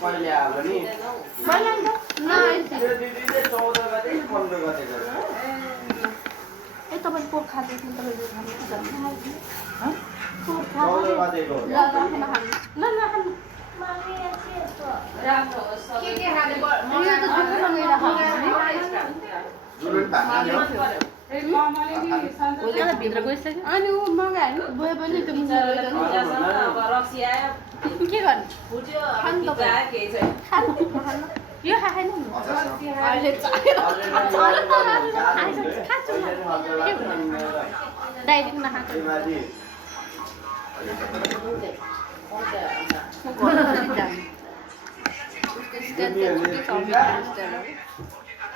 पहिले आयो भने त्यो दिदीले 14 गते 15 गते गर्छ ए तपाईले पोक खाँदैथिन् तपाईले खानु ह 14 गतेको ल राखेन खानु ल खानु मम्मी यति यस्तो राम्रो के खाने यो त जुनसँग राख्नु जुन तान्यो ओले भित्र गइसक्यो अनि उ मगाए नि बोय पनि त्यो मुजा अब रक्सी आयो के गर्ने फुट्यो अब जाए केही छैन यो खाएन नि अहिले डाइरेक्ट नखान्छ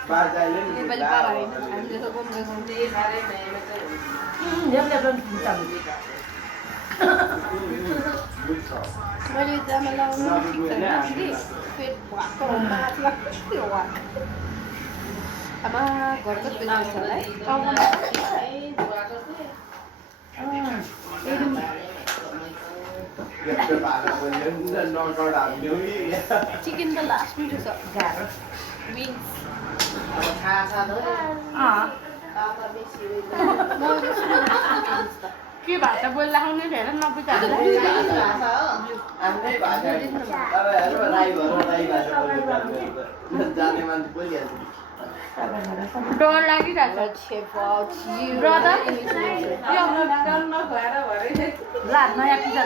बाजाले नि मैले जामा लाउनु पेट भएको आमा घरको पेट छ चिकन त लास्ट मिठो छ गाह्रो विङ्स के भाषा बोल्दा आउने धेरै नबुझा आफ्नै भाषा तपाईँहरू राई भएर राई भाषा बोल्नु जाने मान्छे बोलिहाल्छ डर लागिरहेको छ ब्रदर ला नयाँ पिज्जा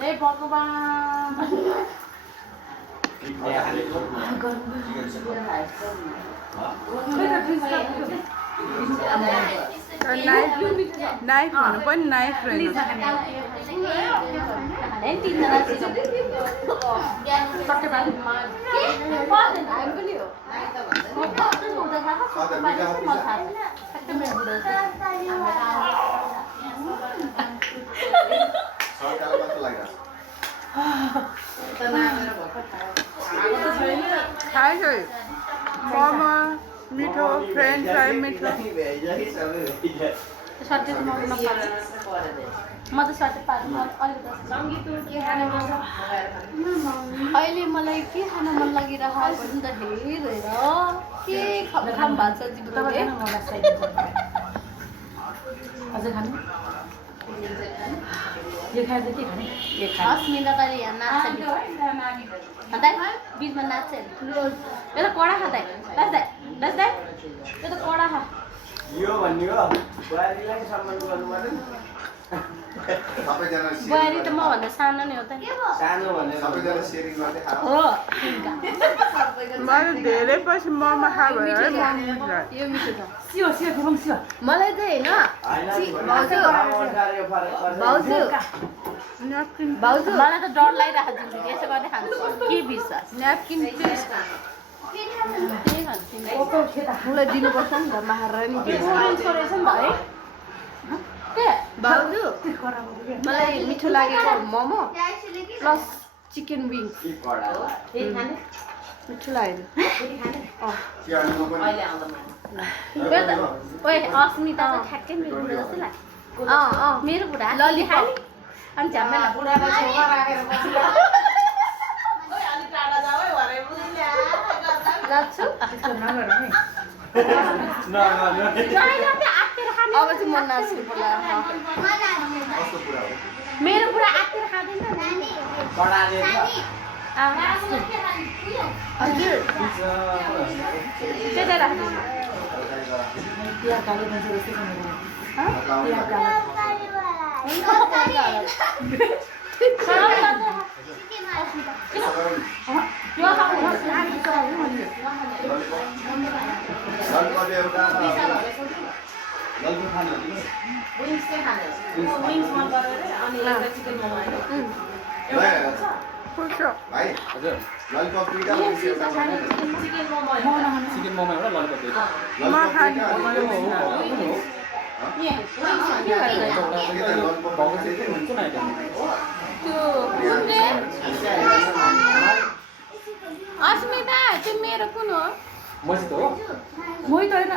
ए भगवान् नाइफ भन्नु पनि नाइफ रहेन खायो मोमो मिठो फ्रेन्च फ्राई मिठो सट्टै म त सट्टै पार्नु अहिले मलाई के खान मन लागिरहेको भन्दाखेरि के खाम भएको छ जीवनले अझै खानु यो खाए त के खाने के खाने अस्मिता त यहाँ नाच्छ खाँदै बिचमा नाच्छ यो त कडा खाँदै नाच्दै यो त कडा खा यो भन्ने हो बुहारीलाई सम्मान गर्नु पर्यो सबैजना बुहारी त मभन्दा सानो नै हो त सानो भनेर सबैजना सेयरिङ गर्दै खाऊ हो मैले धेरै पछि मोमो खा भयो है मोमो यो मिठो छ सियो सियो घुमाउँ सियो मलाई चाहिँ होइन भाउजू मलाई त डर लागिरहेको जिन्दगी यसो गर्दै खान्छ के विश्वास न्यापकिन प्लिज मलाई दिनुपर्छ नि त मारेर नि रहेछ नि त है के भाउजू मलाई मिठो लागेको मोमो प्लस चिकन विङ्स मिठो लाग्यो चियामा पनि ओए अस्मिता त ठ्याक्कै मेरो बुढा जस्तै लाग्यो मेरो बुढा लली खाने अनि झ्याम्मै लाग्छु अब चाहिँ म नाच्नु पर्ला कस्तो कुरा हो मेरो बुढा आत्तिर खाँदैन हजुर त्यतै राख्दैन प्याज कालो मान्छे जस्तै खानु भाइ हजुर ललिपप दुईटा चिकन मोमो एउटा ललिपप दुईटा अस्मिता त्यो मेरो कुन हो मसित हो मोही त होइन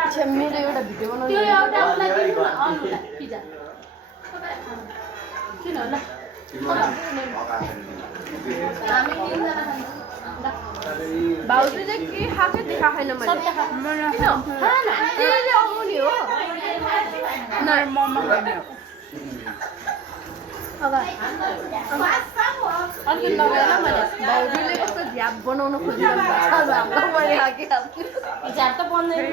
अच्छा मेरो एउटा भिडियो बनाउनु पिज्जा किन होला भाउजू चाहिँ के खाएको देखा छैन मैले आउने हो अन्त लगाएर मैले भाउजूले कस्तो झ्याप बनाउन खोजिरहेको झ्याप त बन्दैन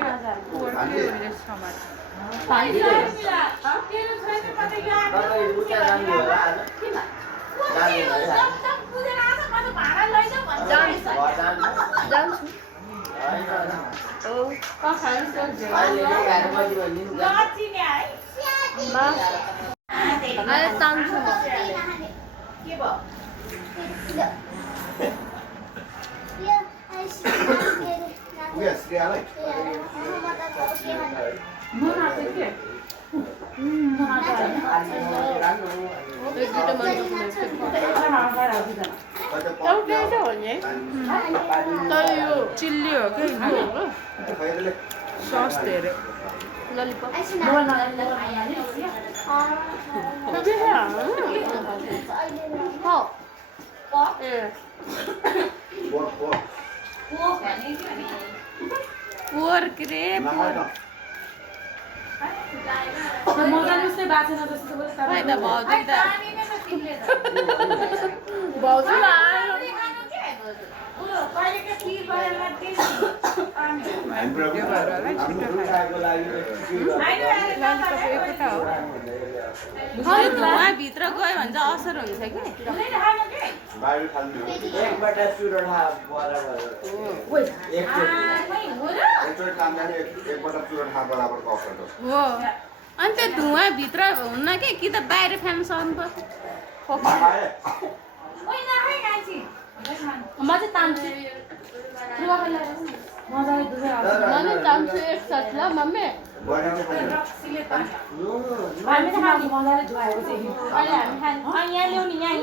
Yes, yeah, like. चिल्ली हो कि सस धेरै पोर्क रे भित्र गयो भने चाहिँ असर हुन्छ कि हो अनि त्यो धुवा भित्र हुन्न कि त बाहिर फ्यान सक्नु पर्छ म चाहिँ तान्छु तान्छु एकसाथ ल मम्मी हामी यहाँ ल्याउने यहाँ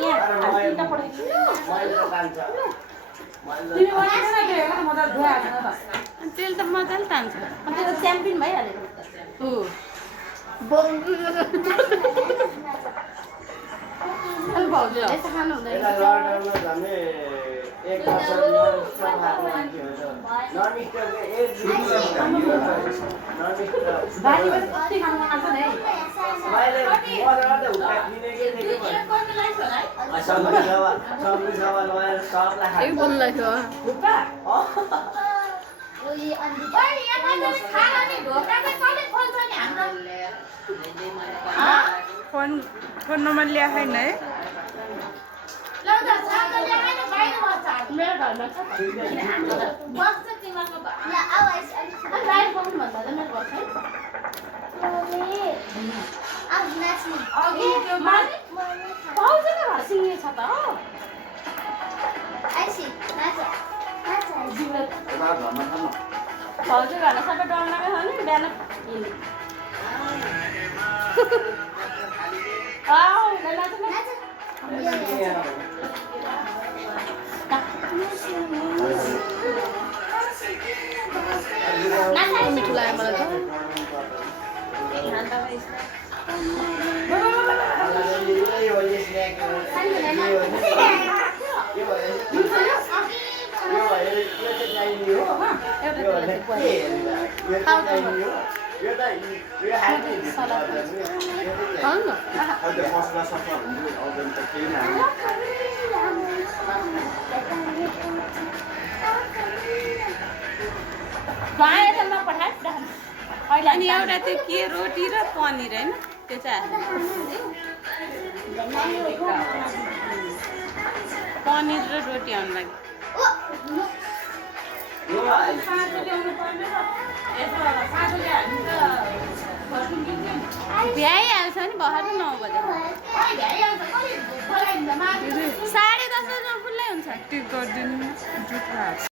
तेल त मजाले तान्छ अनि त्यो त च्याम्पिन भइहाल्यो भाउजू यस्तो खानु हुँदैन फोन नम्बर ल्या छैन है मेरो घरमा छ भाउजू घरमा सबै डर लागेको छ नि बिहान मिठो लाग्यो मलाई अनि एउटा त्यो के रोटी र पनिर हैन त्यो चाहिँ पनिर र रोटी आउनु लाग्यो भ्याइहाल्छ नि भर्खर 9 बजे 10:30 बजीमा खुल्लै हुन्छ टिक गरिदिनु